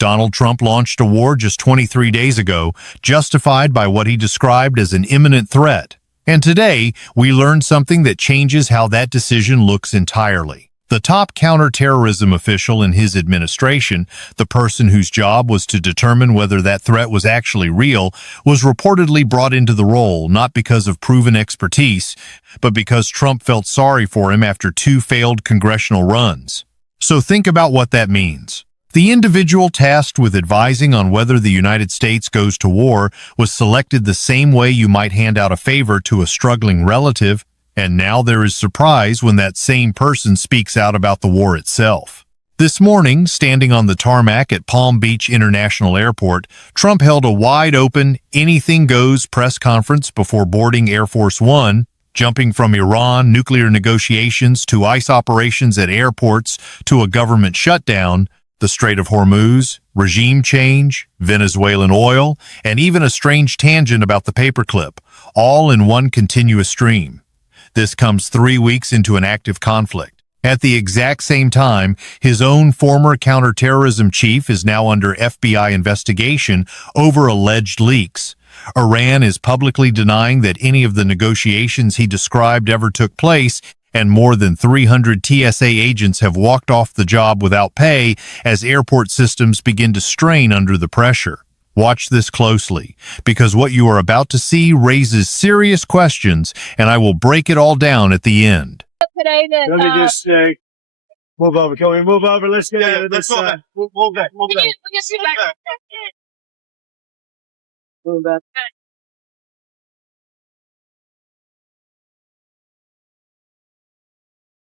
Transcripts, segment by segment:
Donald Trump launched a war just 23 days ago, justified by what he described as an imminent threat. And today, we learned something that changes how that decision looks entirely. The top counterterrorism official in his administration, the person whose job was to determine whether that threat was actually real, was reportedly brought into the role not because of proven expertise, but because Trump felt sorry for him after 2 failed congressional runs. So think about what that means. The individual tasked with advising on whether the United States goes to war was selected the same way you might hand out a favor to a struggling relative, and now there is surprise when that same person speaks out about the war itself. This morning, standing on the tarmac at Palm Beach International Airport, Trump held a wide-open, anything-goes press conference before boarding Air Force One, jumping from Iran nuclear negotiations to ICE operations at airports to a government shutdown, the Strait of Hormuz, regime change, Venezuelan oil, and even a strange tangent about the paperclip, all in one continuous stream. This comes 3 weeks into an active conflict. At the exact same time, his own former counterterrorism chief is now under FBI investigation over alleged leaks. Iran is publicly denying that any of the negotiations he described ever took place, and more than 300 TSA agents have walked off the job without pay as airport systems begin to strain under the pressure. Watch this closely, because what you are about to see raises serious questions, and I will break it all down at the end. Today that, Let me just move over. Can we move over? Let's get out of this. move back. Move back. Move back.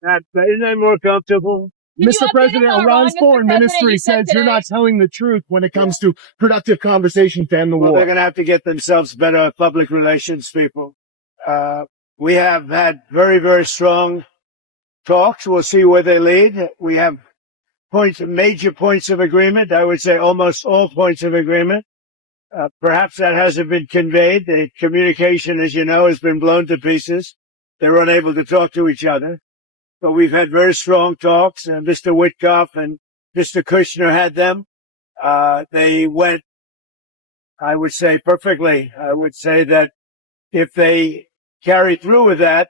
Isn't that more comfortable? Mr. President, Iran's foreign ministry says you're not telling the truth when it comes to productive conversation to end the Well, war. they're going to have to get themselves better public relations people. We have had very, very strong talks. We'll see where they lead. We have major points of agreement. I would say almost all points of agreement. Perhaps that hasn't been conveyed. The communication, as you know, has been blown to pieces. They're unable to talk to each other. But we've had very strong talks, and Mr. Witkoff and Mr. Kushner had them. They went, I would say, perfectly. I would say that if they carry through with that,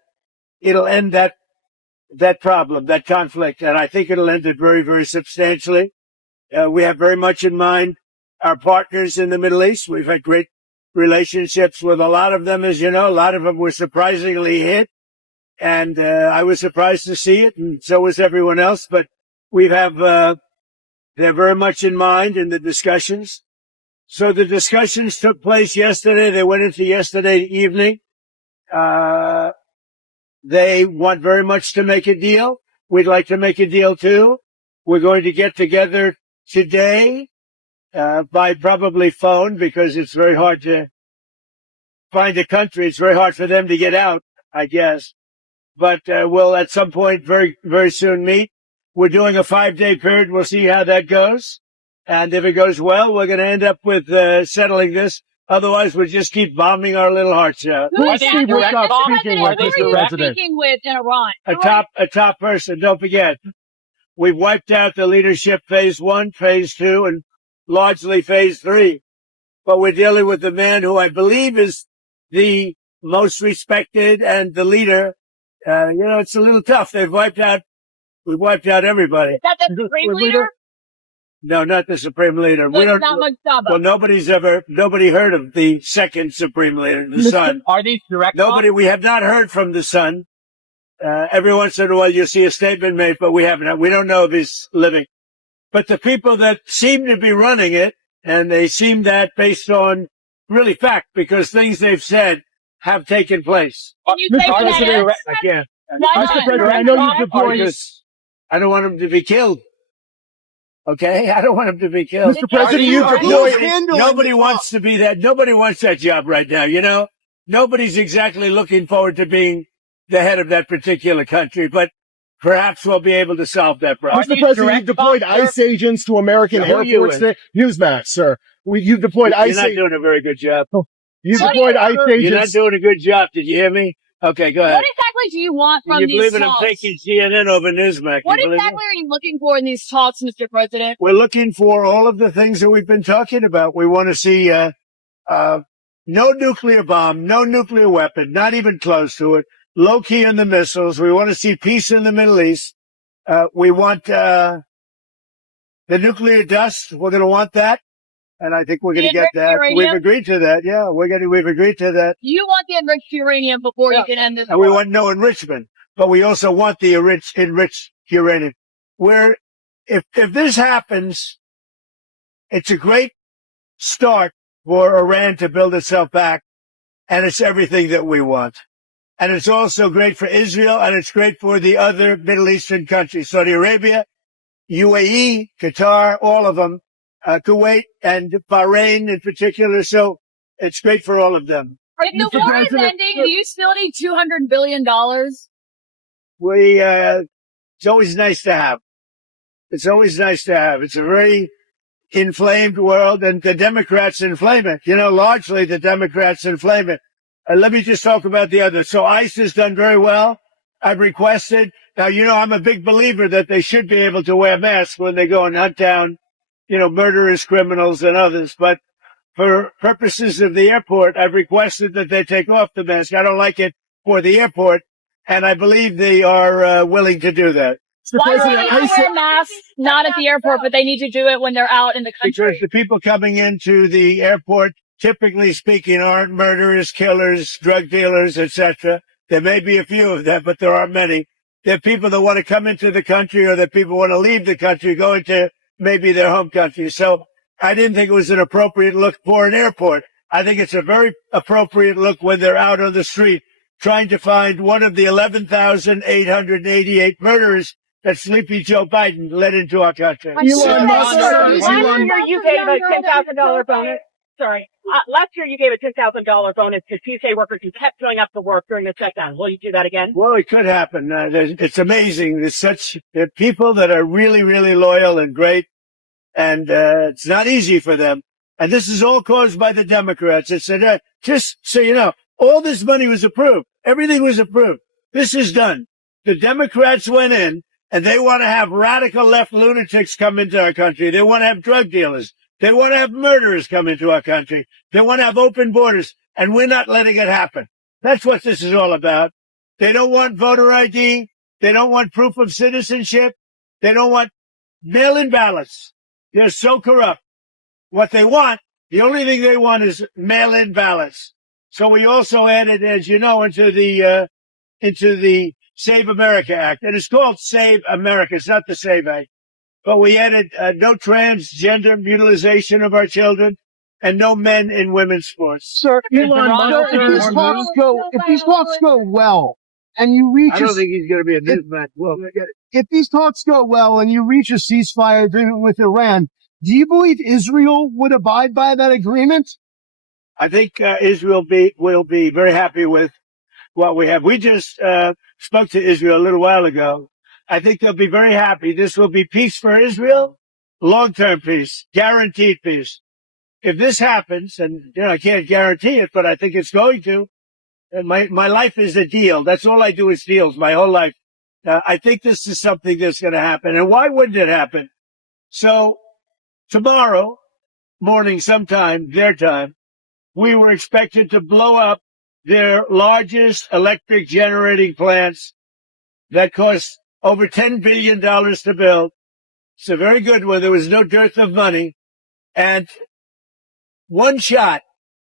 it'll end that problem, that conflict, and I think it'll end it very, very substantially. We have very much in mind our partners in the Middle East. We've had great relationships with a lot of them, as you know. A lot of them were surprisingly hit. And I was surprised to see it, and so was everyone else. But we have they're very much in mind in the discussions. So the discussions took place yesterday. They went into yesterday evening. They want very much to make a deal. We'd like to make a deal too. We're going to get together today by probably phone, because it's very hard to find a country. It's very hard for them to get out, I guess. But we'll at some point very, very soon meet. We're doing a 5-day period. We'll see how that goes. And if it goes well, we're going to end up with settling this. Otherwise, we'll just keep bombing our little hearts out. Who is Steve Witkoff speaking with, Mr. President? Speaking with in Iran. A top person. Don't forget, we've wiped out the leadership phase 1, phase 2, and largely phase 3. But we're dealing with the man who I believe is the most respected and the leader. It's a little tough. We've wiped out everybody. Is that the Supreme Leader? No, not the Supreme Leader. So it's not Mustafa. Well, nobody heard of the second Supreme Leader, the son. Are these direct? We have not heard from the son. Every once in a while you see a statement made, but we haven't. We don't know if he's living. But the people that seem to be running it, and they seem that based on really fact, because things they've said have taken place. Can you say Mr. what that President, is? I can't. Why Mr. not? President, I know you've deployed. Because I don't want him to be killed. Okay? I don't want him to be killed. Mr. President, you've deployed. Nobody wants to be that. Nobody wants that job right now. You know, nobody's exactly looking forward to being the head of that particular country, but perhaps we'll be able to solve that problem. Mr. President, you've deployed ICE agents to American Who are you airports today. Newsmax, sir. You've deployed ICE You're not agents. doing a very good job. You've deployed ICE You're not agents. doing a good job. Did you hear me? Okay, go ahead. What exactly do you want Can from you these believe it? I'm talks? taking CNN over Newsmax. What You believe exactly it? are you looking for in these talks, Mr. President? We're looking for all of the things that we've been talking about. We want to see no nuclear bomb, no nuclear weapon, not even close to it. Low key on the missiles. We want to see peace in the Middle East. We want the nuclear dust. We're going to want that, and I think we're going to The get enriched that. We've uranium? agreed to that. Yeah, we've agreed to that. You want the enriched uranium before you can end this And we war. want no enrichment, but we also want the enriched uranium. Where if this happens, it's a great start for Iran to build itself back, and it's everything that we want. And it's also great for Israel, and it's great for the other Middle Eastern countries, Saudi Arabia, UAE, Qatar, all of them, Kuwait, and Bahrain in particular. So it's great for all of them. If the Mr. war is President- ending, do you still need $200 billion? It's always nice to have. It's always nice to have. It's a very inflamed world, and the Democrats inflame it. You know, largely the Democrats inflame it. Let me just talk about the others. So ICE has done very well. I've requested. Now, you know, I'm a big believer that they should be able to wear masks when they go and hunt down, you know, murderous criminals and others. But for purposes of the airport, I've requested that they take off the mask. I don't like it for the airport, and I believe they are willing to do that. Mr. Why do President, they need to wear masks not at the airport, but they need to do it when they're out in the country? Because the people coming into the airport, typically speaking, aren't murderers, killers, drug dealers, etc. There may be a few of them, but there aren't many. They're people that want to come into the country, or that people want to leave the country, go into maybe their home country. So I didn't think it was an appropriate look for an airport. I think it's a very appropriate look when they're out on the street trying to find one of the 11,888 murderers that Sleepy Joe Biden led into our country. Elon Musk. Last Elon- year you gave a $10,000 bonus. Sorry. Last year you gave a $10,000 bonus to TSA workers who kept showing up to work during the shutdown. Will you do that again? Well, it could happen. It's amazing. There are people that are really, really loyal and great, and it's not easy for them. And this is all caused by the Democrats. It said, just so you know, all this money was approved. Everything was approved. This is done. The Democrats went in, and they want to have radical left lunatics come into our country. They want to have drug dealers. They want to have murderers come into our country. They want to have open borders, and we're not letting it happen. That's what this is all about. They don't want voter ID. They don't want proof of citizenship. They don't want mail-in ballots. They're so corrupt. What they want, the only thing they want is mail-in ballots. So we also added, as you know, into the Save America Act. And it's called Save America. It's not the Save Act. But we added no transgender mutilization of our children and no men in women's sports. Sir, Elon Musk, if these talks go well, and you reach I don't think he's going to be a newsman. Well, if these talks go well and you reach a ceasefire agreement with Iran, do you believe Israel would abide by that agreement? I think Israel will be very happy with what we have. We just spoke to Israel a little while ago. I think they'll be very happy. This will be peace for Israel, long-term peace, guaranteed peace. If this happens, and you know I can't guarantee it, but I think it's going to. And my life is a deal. That's all I do is deals. My whole life. I think this is something that's going to happen. And why wouldn't it happen? So tomorrow morning, sometime their time, we were expected to blow up their largest electric generating plants that cost over $10 billion to build. It's a very good one. There was no dearth of money. And one shot,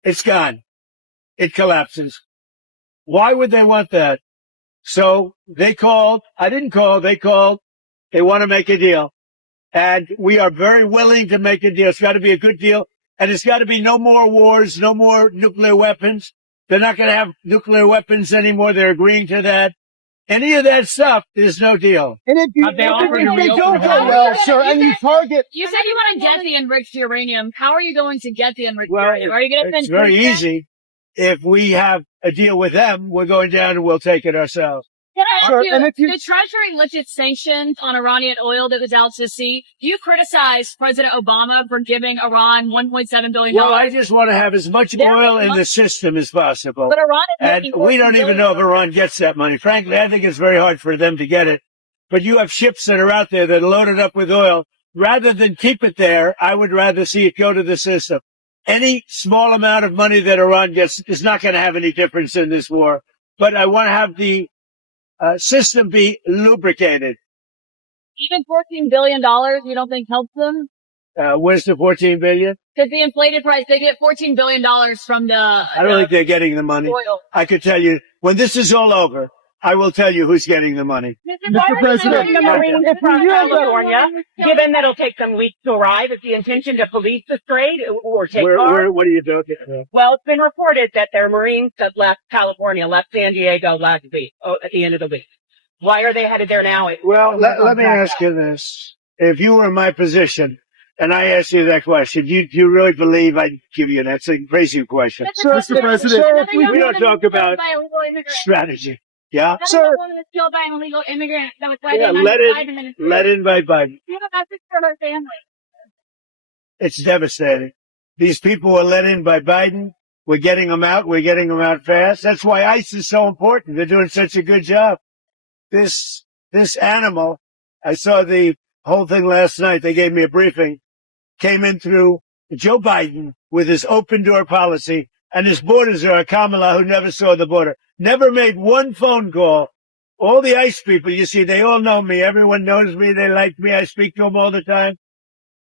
it's gone. It collapses. Why would they want that? So they called. I didn't call. They called. They want to make a deal. And we are very willing to make a deal. It's got to be a good deal. And it's got to be no more wars, no more nuclear weapons. They're not going to have nuclear weapons anymore. They're agreeing to that. Any of that stuff, there's no deal. And if you, Have they if offered they to reopen don't the go border? well, sir, and you target... You said you want to get the enriched uranium. How are you going to get the enriched Well, uranium? Are you going to it's send very troops in? easy. If we have a deal with them, we're going down and we'll take it ourselves. Can I ask Sure, you, and if you- the Treasury lifted sanctions on Iranian oil that was out to sea. Do you criticize President Obama for giving Iran $1.7 billion? Well, I just want to have as much oil in the system as possible. But Iran is And making we don't $14 even know if Iran gets that money. Frankly, I think it's very hard for them to get it. But you have ships that are out there that are loaded up with oil. Rather than keep it there, I would rather see it go to the system. Any small amount of money that Iran gets is not going to have any difference in this war. But I want to have the system be lubricated. Even $14 billion, you don't think helps them? Where's the 14 billion? Because the inflated price, they get $14 billion from the I don't think they're getting the money. oil. I could tell you when this is all over, I will tell you who's getting the money. Mr. President, The Marines from California, given that it'll take some weeks to arrive, is the intention to police the strait or take guard? What are you doing? Well, it's been reported that their Marines that left California, left San Diego last week, at the end of the week. Why are they headed there now? Well, let me ask you this. If you were in my position and I asked you that question, do you really believe I'd give you that? That's a crazy question. Mr. President, Another we young don't woman talk was about killed by a illegal immigrant. Strategy. Yeah? Another Sir. young woman was killed by an illegal immigrant that was led Yeah, in let under it- Biden administration. Let in by Biden. You have a message for her family. It's devastating. These people were let in by Biden. We're getting them out. We're getting them out fast. That's why ICE is so important. They're doing such a good job. This animal, I saw the whole thing last night. They gave me a briefing. Came in through Joe Biden with his open door policy and his borders are Kamala, who never saw the border, never made one phone call. All the ICE people, you see, they all know me. Everyone knows me. They like me. I speak to them all the time.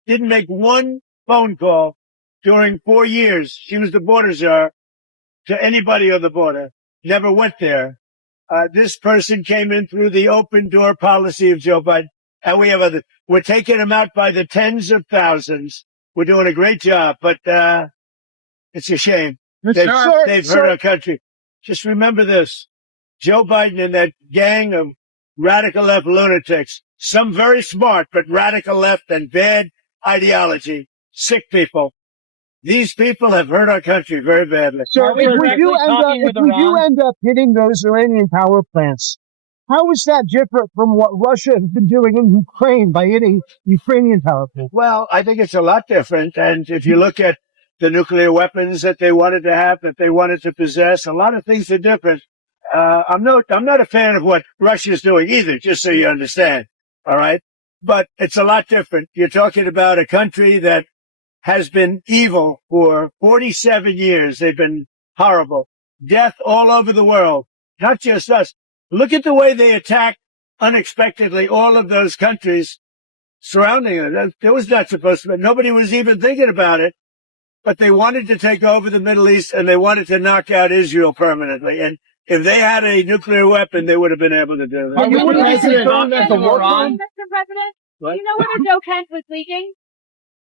Didn't make one phone call during 4 years. She was the border czar to anybody on the border. Never went there. This person came in through the open door policy of Joe Biden. And we have other, we're taking them out by the tens of thousands. We're doing a great job, but, it's a shame. They've hurt our country. Just remember this. Joe Biden and that gang of radical left lunatics, some very smart, but radical left and bad ideology, sick people. These people have hurt our country very badly. So Are we if we directly talking with do Iran? end up hitting those Iranian power plants, how is that different from what Russia has been doing in Ukraine by hitting Ukrainian power plants? Well, I think it's a lot different. And if you look at the nuclear weapons that they wanted to have, that they wanted to possess, a lot of things are different. I'm not a fan of what Russia's doing either, just so you understand. All right. But it's a lot different. You're talking about a country that has been evil for 47 years. They've been horrible. Death all over the world, not just us. Look at the way they attacked unexpectedly all of those countries surrounding it. It was not supposed to be. Nobody was even thinking about it. But they wanted to take over the Middle East and they wanted to knock out Israel permanently. And if they had a nuclear weapon, they would have been able to do that. You wouldn't consider that the war Iran, crime? Mr. President? What? Do you know whether Joe Kent was leaking?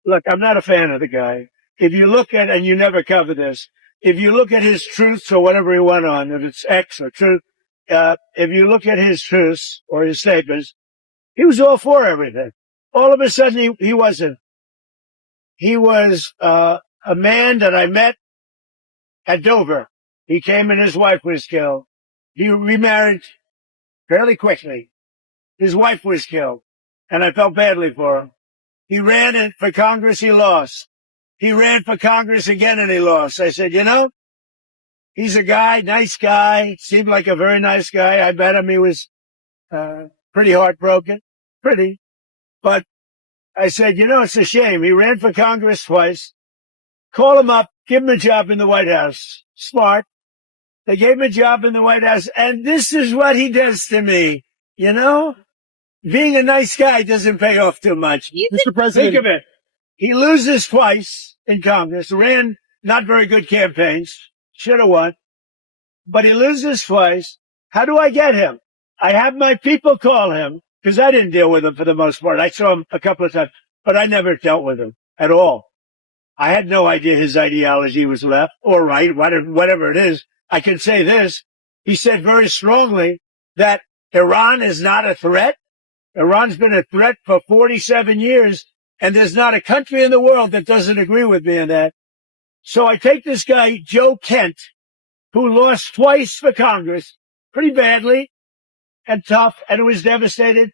Look, I'm not a fan of the guy. If you look at, and you never cover this, if you look at his truths or whatever he went on, if it's X or truth, if you look at his truths or his statements, he was all for everything. All of a sudden, he wasn't. He was a man that I met at Dover. He came and his wife was killed. He remarried fairly quickly. His wife was killed, and I felt badly for him. He ran for Congress, he lost. He ran for Congress again and he lost. I said, he's a guy, nice guy, seemed like a very nice guy. I bet him he was pretty heartbroken, But I said, it's a shame. He ran for Congress twice. Call him up, give him a job in the White House. Smart. They gave him a job in the White House, and this is what he does to me. Being a nice guy doesn't pay off too much. Mr. President, Think of it. He loses twice in Congress, ran not very good campaigns, should have won, but he loses twice. How do I get him? I have my people call him, because I didn't deal with him for the most part. I saw him a couple of times, but I never dealt with him at all. I had no idea his ideology was left or right, whatever it is. I can say this. He said very strongly that Iran is not a threat. Iran's been a threat for 47 years, and there's not a country in the world that doesn't agree with me on that. So I take this guy, Joe Kent, who lost twice for Congress, pretty badly, and tough, and it was devastated.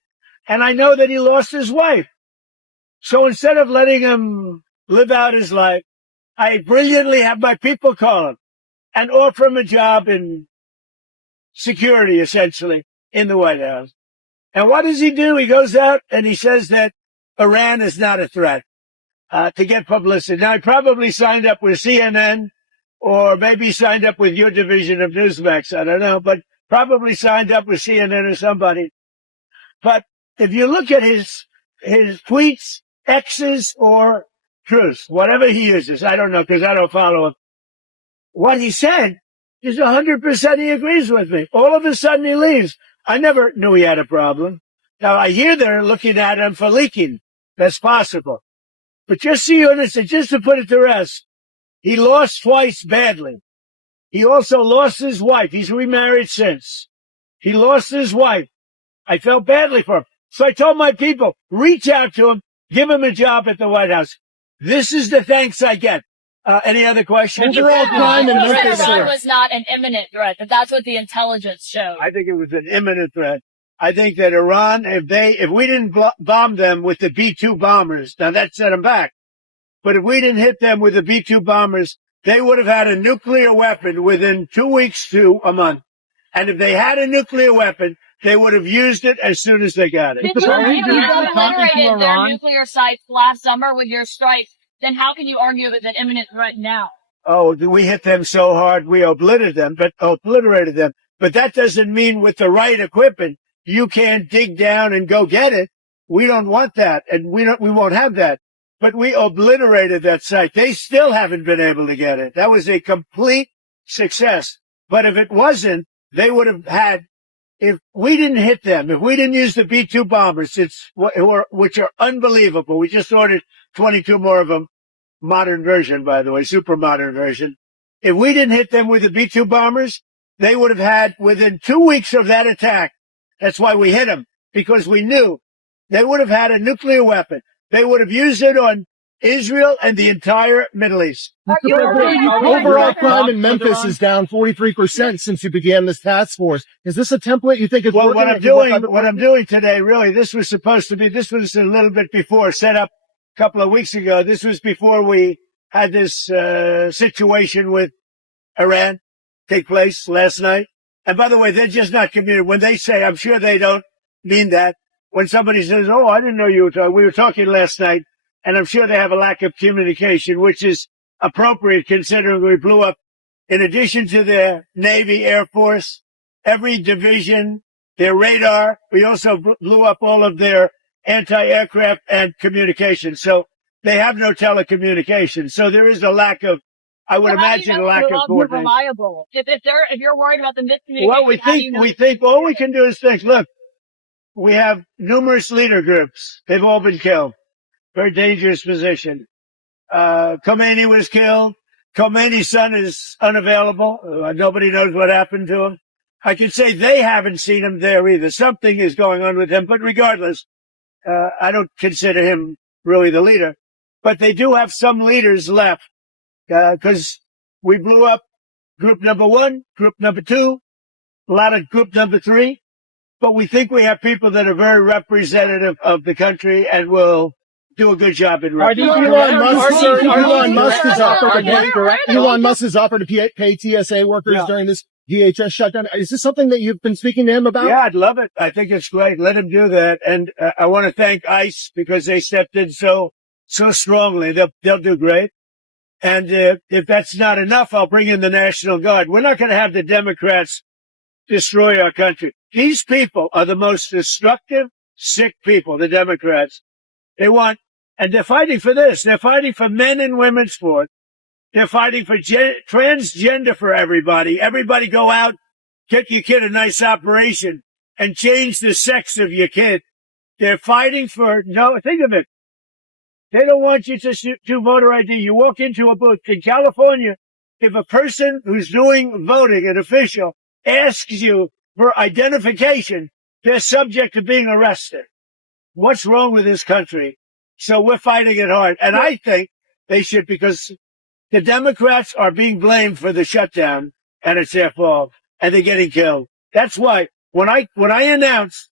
And I know that he lost his wife. So instead of letting him live out his life, I brilliantly have my people call him and offer him a job in security, essentially, in the White House. And what does he do? He goes out and he says that Iran is not a threat to get publicity. Now, he probably signed up with CNN or maybe signed up with your division of Newsmax. I don't know, but probably signed up with CNN or somebody. But if you look at his tweets, X's or truths, whatever he uses, I don't know because I don't follow him. What he said is 100% he agrees with me. All of a sudden he leaves. I never knew he had a problem. Now I hear they're looking at him for leaking. That's possible. But just so you understand, just to put it to rest, he lost twice badly. He also lost his wife. He's remarried since. He lost his wife. I felt badly for him. So I told my people, reach out to him, give him a job at the White House. This is the thanks I get. Any other questions? Overall crime in Memphis, Iran sir. was not an imminent threat, but that's what the intelligence showed. I think it was an imminent threat. I think that Iran, if we didn't bomb them with the B-2 bombers, now that set them back. But if we didn't hit them with the B-2 bombers, they would have had a nuclear weapon within 2 weeks to a month. And if they had a nuclear weapon, they would have used it as soon as they got it. If you obliterated their nuclear sites last summer with your strikes, then how can you argue it's an imminent threat now? Oh, we hit them so hard, we obliterated them. But that doesn't mean with the right equipment, you can't dig down and go get it. We don't want that, and we won't have that. But we obliterated that site. They still haven't been able to get it. That was a complete success. But if it wasn't, they would have had, if we didn't hit them, if we didn't use the B-2 bombers, which are unbelievable. We just ordered 22 more of them. Modern version, by the way, super modern version. If we didn't hit them with the B-2 bombers, they would have had within 2 weeks of that attack. That's why we hit them, because we knew they would have had a nuclear weapon. They would have used it on Israel and the entire Middle East. Overall crime in Memphis is down 43% since you began this task force. Is this a template you think is Well, working? what I'm doing today, really, this was a little bit before, set up a couple of weeks ago. This was before we had this situation with Iran take place last night. And by the way, they're just not communicating. When they say, I'm sure they don't mean that. When somebody says, oh, I didn't know you were talking, we were talking last night, and I'm sure they have a lack of communication, which is appropriate considering we blew up, in addition to their Navy, Air Force, every division, their radar. We also blew up all of their anti-aircraft and communication. So they have no telecommunications. So there is a lack of, I would imagine, a lack of coordination. Reliable. If you're worried about the miscommunication, Well, we think all we can do is think, look, we have numerous leader groups. They've all been killed. Very dangerous position. Khomeini was killed. Khomeini's son is unavailable. Nobody knows what happened to him. I could say they haven't seen him there either. Something is going on with him, but regardless, I don't consider him really the leader. But they do have some leaders left, because we blew up group number 1, group number 2, a lot of group number 3. But we think we have people that are very representative of the country and will do a good job in representing. Elon Musk has offered to pay TSA workers during this DHS shutdown. Is this something that you've been speaking to him about? Yeah, I'd love it. I think it's great. Let him do that. And I want to thank ICE because they stepped in so strongly. They'll do great. And if that's not enough, I'll bring in the National Guard. We're not going to have the Democrats destroy our country. These people are the most destructive, sick people, the Democrats. And they're fighting for this. They're fighting for men and women's sports. They're fighting for transgender for everybody. Everybody go out, get your kid a nice operation, and change the sex of your kid. They're fighting for, think of it. They don't want you to do voter ID. You walk into a booth in California. If a person who's doing voting, an official, asks you for identification, they're subject to being arrested. What's wrong with this country? So we're fighting it hard. And I think they should, because the Democrats are being blamed for the shutdown, and it's their fault, and they're getting killed. That's why When I announced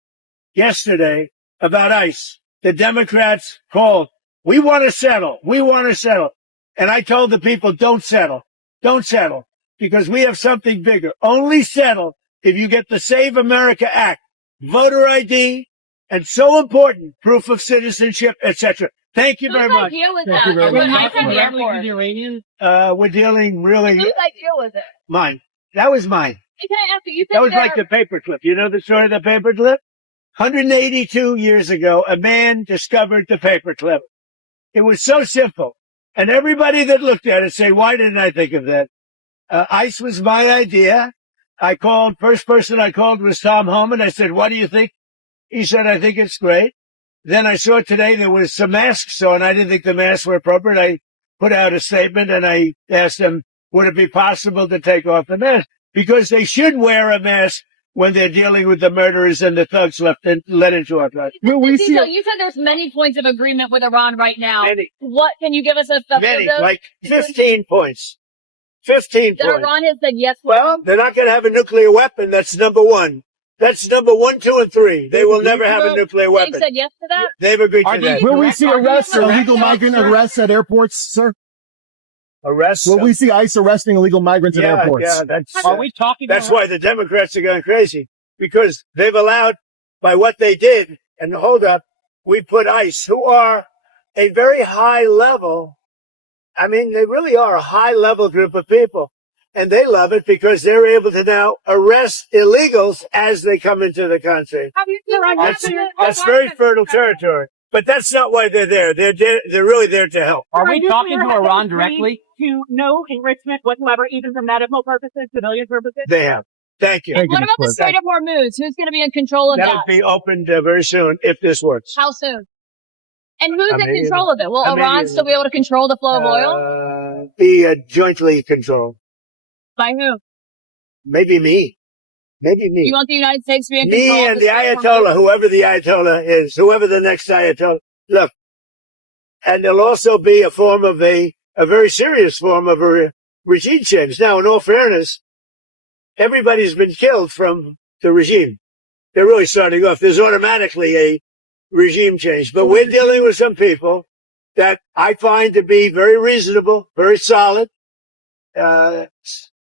yesterday about ICE, the Democrats called, we want to settle. We want to settle. And I told the people, don't settle. Don't settle. Because we have something bigger. Only settle if you get the Save America Act, voter ID, and so important, proof of citizenship, etc. Thank you very much. Whose idea was Thank that? you very When much. I said the airport. We're dealing really Whose idea was it? mine. That was mine. Can I ask you? That was like the paperclip. You know the story of the paperclip? 182 years ago, a man discovered the paperclip. It was so simple. And everybody that looked at it say, why didn't I think of that? ICE was my idea. First person I called was Tom Homan. I said, what do you think? He said, I think it's great. Then I saw today there was some masks on. I didn't think the masks were appropriate. I put out a statement and I asked them, would it be possible to take off the mask? Because they should wear a mask when they're dealing with the murderers and the thugs let into our country. Will we see? You said there's many points of agreement with Iran right now. Many. What can you give us a Many, of those? like 15 points. 15 that points. Iran has said yes. Well, they're not going to have a nuclear weapon. That's number one. That's number 1, 2, and 3. They will never have a nuclear They weapon. said yes to that. They've agreed to that. Will we see arrests, Are you illegal direct? migrant arrests at airports, sir? Arrests? Will we see ICE arresting illegal migrants at airports? Yeah, that's, Are we talking that's about why the Democrats are going crazy. Because they've allowed, by what they did, and hold up, we put ICE, who are a very high level, I mean, they really are a high level group of people. And they love it because they're able to now arrest illegals as they come into the country. Have you seen what That's, happened? that's very fertile territory. But that's not why they're there. They're really there to help. Are we talking to Iran directly? To no enrichment whatsoever, even for medical purposes, civilian purposes? They have. Thank you. Thank What you, about the Mr. Strait of Hormuz? Who's going to be in control of That'll that? be opened very soon if this works. How soon? And who's I in mean, control of it? Will I mean, Iran still be able to control the flow of oil? Be jointly controlled. By who? Maybe me. Maybe me. You want the United States to be in control Me of and the Strait of Ayatollah, Hormuz? whoever the Ayatollah is, whoever the next Ayatollah. Look, and there'll also be a form of a very serious form of a regime change. Now, in all fairness, everybody's been killed from the regime. They're really starting off. There's automatically a regime change, but we're dealing with some people that I find to be very reasonable, very solid.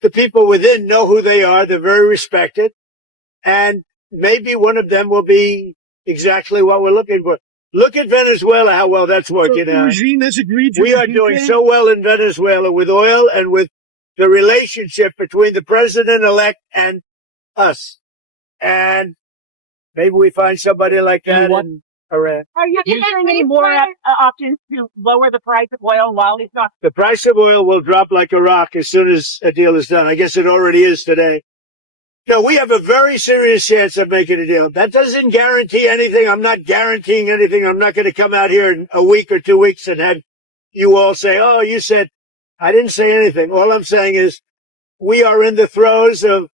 The people within know who they are. They're very respected. And maybe one of them will be exactly what we're looking for. Look at Venezuela, how well that's working out. regime has agreed to We are doing so well in Venezuela with oil and with the relationship between the president-elect and us. And maybe we find somebody like that in Iran. Are you considering any more options to lower the price of oil while it's not? The price of oil will drop like a rock as soon as a deal is done. I guess it already is today. No, we have a very serious chance of making a deal. That doesn't guarantee anything. I'm not guaranteeing anything. I'm not going to come out here in a week or 2 weeks and have you all say, oh, you said, I didn't say anything. All I'm saying is we are in the throes of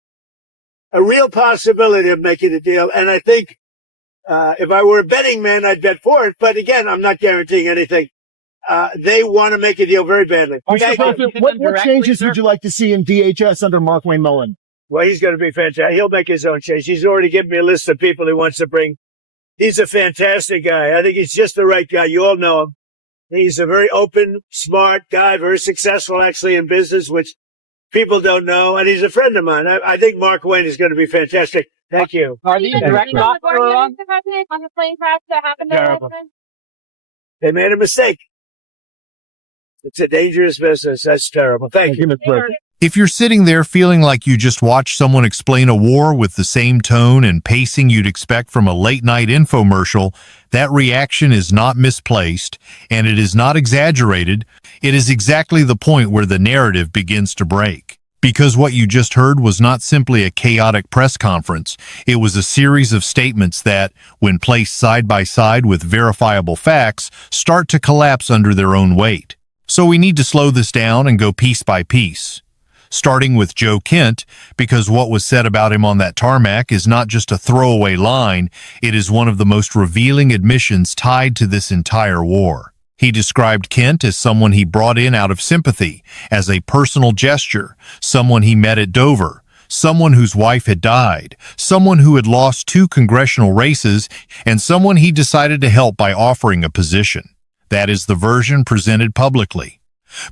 a real possibility of making a deal. And I think if I were a betting man, I'd bet for it. But again, I'm not guaranteeing anything. They want to make a deal very badly. Mr. President, what changes would you like to see in DHS under Mark Wayne Mullen? Well, he's going to be fantastic. He'll make his own change. He's already given me a list of people he wants to bring. He's a fantastic guy. I think he's just the right guy. You all know him. He's a very open, smart guy, very successful actually in business, which people don't know. And he's a friend of mine. I think Mark Wayne is going to be fantastic. Thank you. Are these direct shots for Iran? Mr. President, on the plane crash that happened to Terrible. Iran? They made a mistake. It's a dangerous business. That's terrible. Thank you. Mr. President. If you're sitting there feeling like you just watched someone explain a war with the same tone and pacing you'd expect from a late-night infomercial, that reaction is not misplaced, and it is not exaggerated. It is exactly the point where the narrative begins to break. Because what you just heard was not simply a chaotic press conference. It was a series of statements that, when placed side by side with verifiable facts, start to collapse under their own weight. So we need to slow this down and go piece by piece. Starting with Joe Kent, because what was said about him on that tarmac is not just a throwaway line, it is one of the most revealing admissions tied to this entire war. He described Kent as someone he brought in out of sympathy, as a personal gesture, someone he met at Dover, someone whose wife had died, someone who had lost 2 congressional races, and someone he decided to help by offering a position. That is the version presented publicly.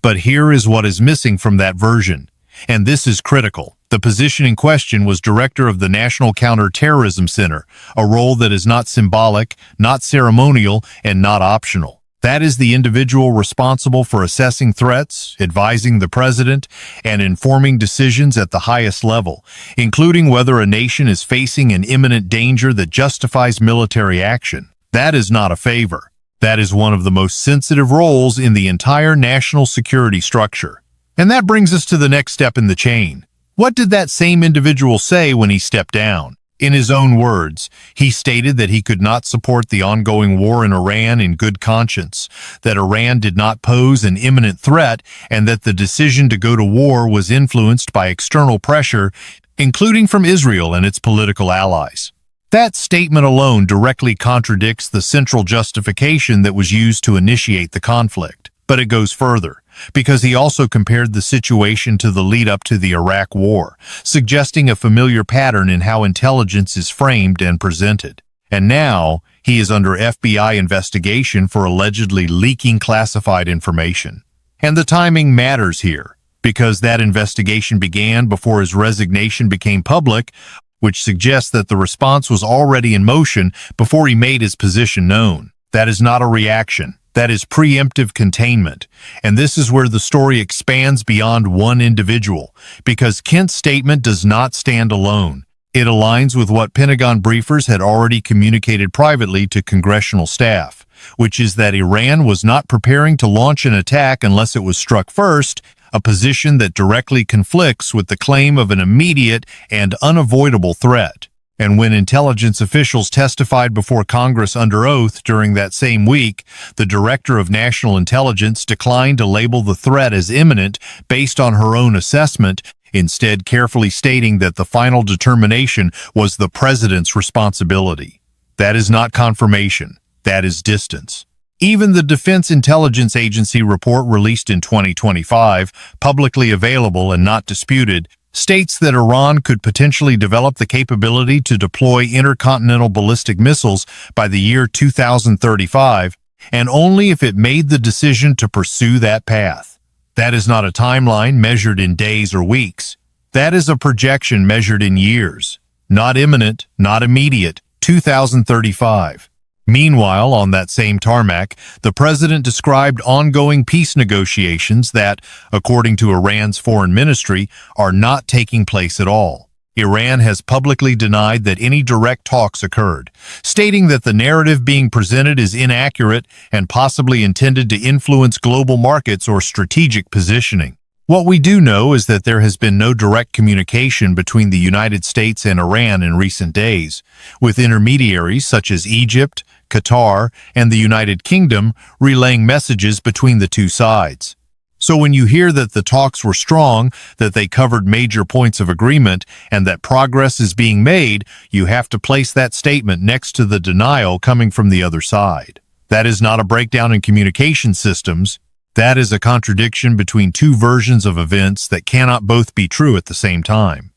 But here is what is missing from that version, and this is critical. The position in question was director of the National Counterterrorism Center, a role that is not symbolic, not ceremonial, and not optional. That is the individual responsible for assessing threats, advising the president, and informing decisions at the highest level, including whether a nation is facing an imminent danger that justifies military action. That is not a favor. That is one of the most sensitive roles in the entire national security structure. And that brings us to the next step in the chain. What did that same individual say when he stepped down? In his own words, he stated that he could not support the ongoing war in Iran in good conscience, that Iran did not pose an imminent threat, and that the decision to go to war was influenced by external pressure, including from Israel and its political allies. That statement alone directly contradicts the central justification that was used to initiate the conflict. But it goes further, because he also compared the situation to the lead-up to the Iraq War, suggesting a familiar pattern in how intelligence is framed and presented. And now, he is under FBI investigation for allegedly leaking classified information. And the timing matters here, because that investigation began before his resignation became public, which suggests that the response was already in motion before he made his position known. That is not a reaction. That is preemptive containment. And this is where the story expands beyond one individual, because Kent's statement does not stand alone. It aligns with what Pentagon briefers had already communicated privately to congressional staff, which is that Iran was not preparing to launch an attack unless it was struck first, a position that directly conflicts with the claim of an immediate and unavoidable threat. And when intelligence officials testified before Congress under oath during that same week, the Director of National Intelligence declined to label the threat as imminent based on her own assessment, instead carefully stating that the final determination was the President's responsibility. That is not confirmation. That is distance. Even the Defense Intelligence Agency report released in 2025, publicly available and not disputed, states that Iran could potentially develop the capability to deploy intercontinental ballistic missiles by the year 2035, and only if it made the decision to pursue that path. That is not a timeline measured in days or weeks. That is a projection measured in years. Not imminent, not immediate, 2035. Meanwhile, on that same tarmac, the president described ongoing peace negotiations that, according to Iran's foreign ministry, are not taking place at all. Iran has publicly denied that any direct talks occurred, stating that the narrative being presented is inaccurate and possibly intended to influence global markets or strategic positioning. What we do know is that there has been no direct communication between the United States and Iran in recent days, with intermediaries such as Egypt, Qatar, and the United Kingdom relaying messages between the two sides. So when you hear that the talks were strong, that they covered major points of agreement, and that progress is being made, you have to place that statement next to the denial coming from the other side. That is not a breakdown in communication systems. That is a contradiction between two versions of events that cannot both be true at the same time.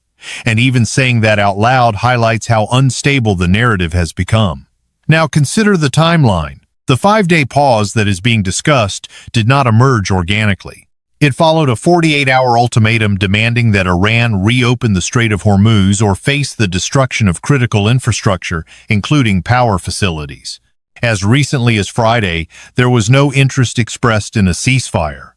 And even saying that out loud highlights how unstable the narrative has become. Now consider the timeline. The 5-day pause that is being discussed did not emerge organically. It followed a 48-hour ultimatum demanding that Iran reopen the Strait of Hormuz or face the destruction of critical infrastructure, including power facilities. As recently as Friday, there was no interest expressed in a ceasefire.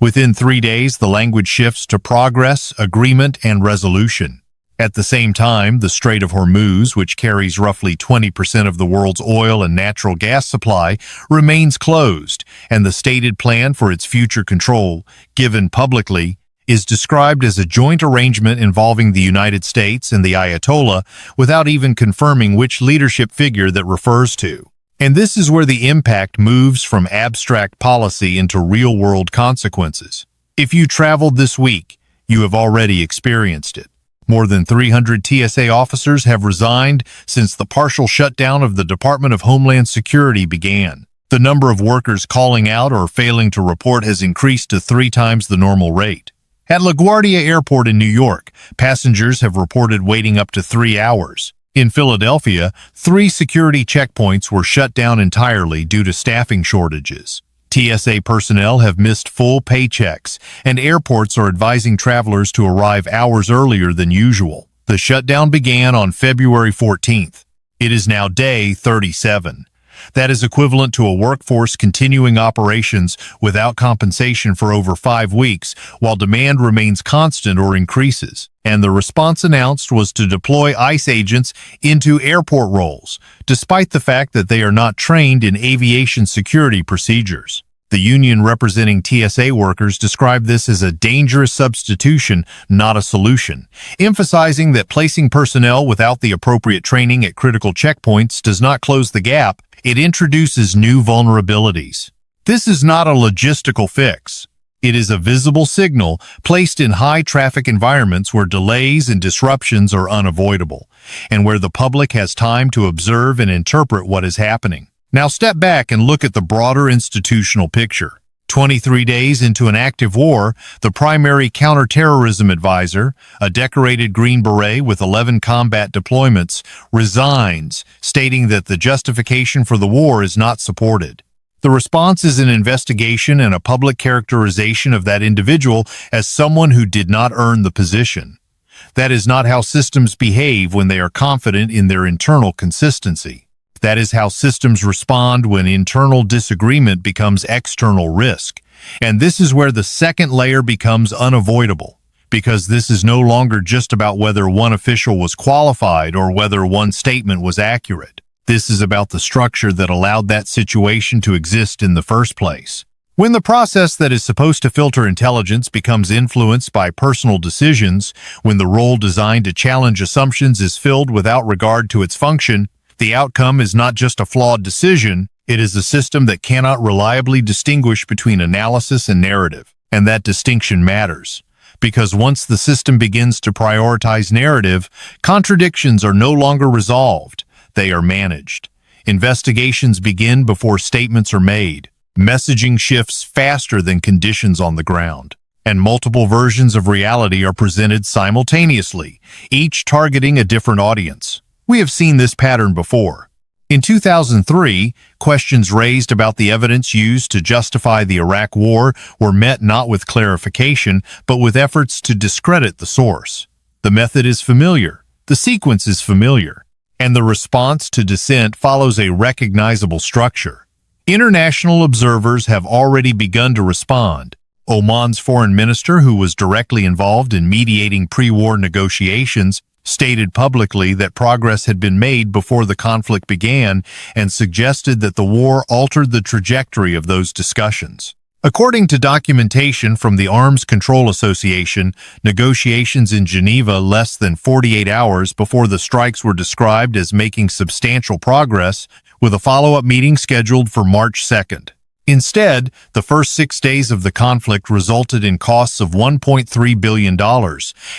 Within 3 days, the language shifts to progress, agreement, and resolution. At the same time, the Strait of Hormuz, which carries roughly 20% of the world's oil and natural gas supply, remains closed, and the stated plan for its future control, given publicly, is described as a joint arrangement involving the United States and the Ayatollah without even confirming which leadership figure that refers to. And this is where the impact moves from abstract policy into real-world consequences. If you traveled this week, you have already experienced it. More than 300 TSA officers have resigned since the partial shutdown of the Department of Homeland Security began. The number of workers calling out or failing to report has increased to 3 times the normal rate. At LaGuardia Airport in New York, passengers have reported waiting up to 3 hours. In Philadelphia, 3 security checkpoints were shut down entirely due to staffing shortages. TSA personnel have missed full paychecks, and airports are advising travelers to arrive hours earlier than usual. The shutdown began on February 14th. It is now day 37. That is equivalent to a workforce continuing operations without compensation for over 5 weeks, while demand remains constant or increases. And the response announced was to deploy ICE agents into airport roles, despite the fact that they are not trained in aviation security procedures. The union representing TSA workers described this as a dangerous substitution, not a solution, emphasizing that placing personnel without the appropriate training at critical checkpoints does not close the gap, it introduces new vulnerabilities. This is not a logistical fix. It is a visible signal placed in high-traffic environments where delays and disruptions are unavoidable, and where the public has time to observe and interpret what is happening. Now step back and look at the broader institutional picture. 23 days into an active war, the primary counterterrorism advisor, a decorated Green Beret with 11 combat deployments, resigns, stating that the justification for the war is not supported. The response is an investigation and a public characterization of that individual as someone who did not earn the position. That is not how systems behave when they are confident in their internal consistency. That is how systems respond when internal disagreement becomes external risk. And this is where the second layer becomes unavoidable, because this is no longer just about whether one official was qualified or whether one statement was accurate. This is about the structure that allowed that situation to exist in the first place. When the process that is supposed to filter intelligence becomes influenced by personal decisions, when the role designed to challenge assumptions is filled without regard to its function, the outcome is not just a flawed decision, it is a system that cannot reliably distinguish between analysis and narrative. And that distinction matters, because once the system begins to prioritize narrative, contradictions are no longer resolved, they are managed. Investigations begin before statements are made. Messaging shifts faster than conditions on the ground. And multiple versions of reality are presented simultaneously, each targeting a different audience. We have seen this pattern before. In 2003, questions raised about the evidence used to justify the Iraq War were met not with clarification, but with efforts to discredit the source. The method is familiar, the sequence is familiar, and the response to dissent follows a recognizable structure. International observers have already begun to respond. Oman's foreign minister, who was directly involved in mediating pre-war negotiations, stated publicly that progress had been made before the conflict began and suggested that the war altered the trajectory of those discussions. According to documentation from the Arms Control Association, negotiations in Geneva less than 48 hours before the strikes were described as making substantial progress, with a follow-up meeting scheduled for March 2nd. Instead, the first 6 days of the conflict resulted in costs of $1.3 billion,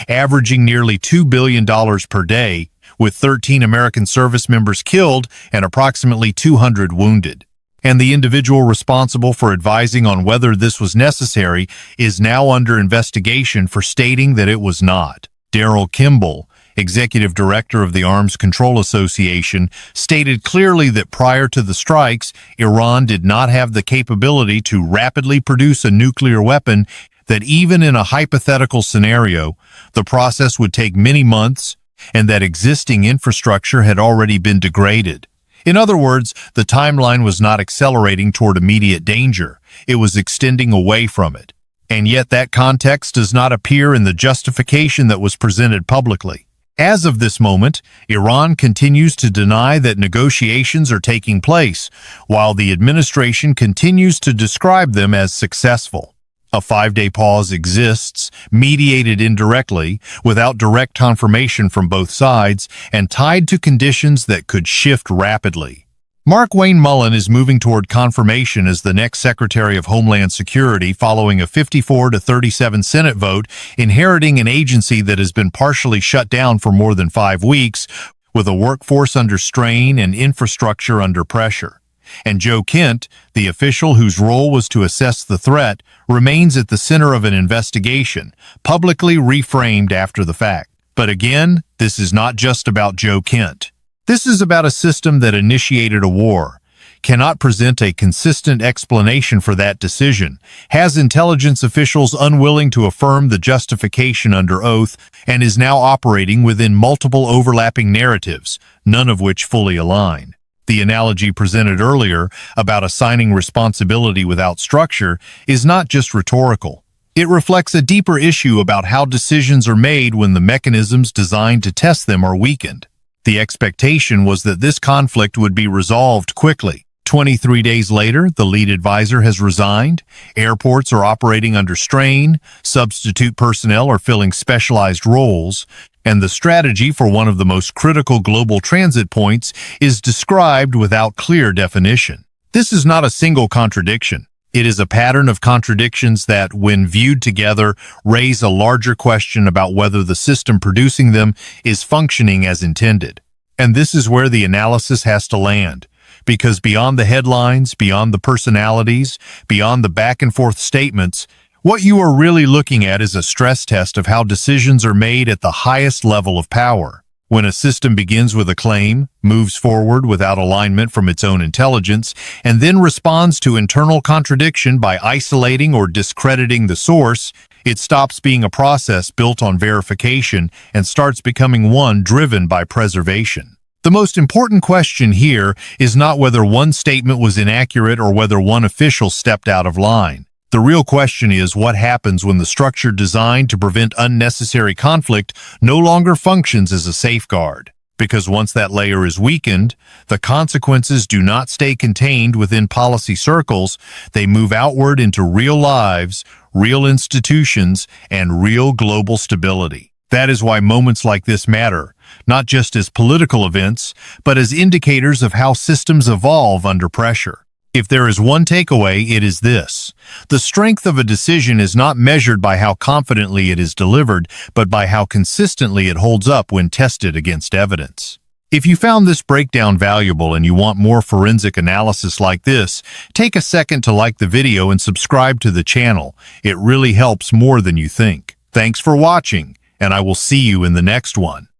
averaging nearly $2 billion per day, with 13 American service members killed and approximately 200 wounded. And the individual responsible for advising on whether this was necessary is now under investigation for stating that it was not. Daryl Kimball, executive director of the Arms Control Association, stated clearly that prior to the strikes, Iran did not have the capability to rapidly produce a nuclear weapon, that even in a hypothetical scenario, the process would take many months, and that existing infrastructure had already been degraded. In other words, the timeline was not accelerating toward immediate danger, it was extending away from it. And yet that context does not appear in the justification that was presented publicly. As of this moment, Iran continues to deny that negotiations are taking place, while the administration continues to describe them as successful. A 5-day pause exists, mediated indirectly, without direct confirmation from both sides, and tied to conditions that could shift rapidly. Mark Wayne Mullen is moving toward confirmation as the next Secretary of Homeland Security following a 54-37 Senate vote, inheriting an agency that has been partially shut down for more than 5 weeks, with a workforce under strain and infrastructure under pressure. And Joe Kent, the official whose role was to assess the threat, remains at the center of an investigation, publicly reframed after the fact. But again, this is not just about Joe Kent. This is about a system that initiated a war, cannot present a consistent explanation for that decision, has intelligence officials unwilling to affirm the justification under oath, and is now operating within multiple overlapping narratives, none of which fully align. The analogy presented earlier about assigning responsibility without structure is not just rhetorical. It reflects a deeper issue about how decisions are made when the mechanisms designed to test them are weakened. The expectation was that this conflict would be resolved quickly. 23 days later, the lead advisor has resigned, airports are operating under strain, substitute personnel are filling specialized roles, and the strategy for one of the most critical global transit points is described without clear definition. This is not a single contradiction. It is a pattern of contradictions that, when viewed together, raise a larger question about whether the system producing them is functioning as intended. And this is where the analysis has to land, because beyond the headlines, beyond the personalities, beyond the back-and-forth statements, what you are really looking at is a stress test of how decisions are made at the highest level of power. When a system begins with a claim, moves forward without alignment from its own intelligence, and then responds to internal contradiction by isolating or discrediting the source, it stops being a process built on verification and starts becoming one driven by preservation. The most important question here is not whether one statement was inaccurate or whether one official stepped out of line. The real question is what happens when the structure designed to prevent unnecessary conflict no longer functions as a safeguard. Because once that layer is weakened, the consequences do not stay contained within policy circles, they move outward into real lives, real institutions, and real global stability. That is why moments like this matter, not just as political events, but as indicators of how systems evolve under pressure. If there is one takeaway, it is this. The strength of a decision is not measured by how confidently it is delivered, but by how consistently it holds up when tested against evidence. If you found this breakdown valuable and you want more forensic analysis like this, take a second to like the video and subscribe to the channel. It really helps more than you think. Thanks for watching, and I will see you in the next one.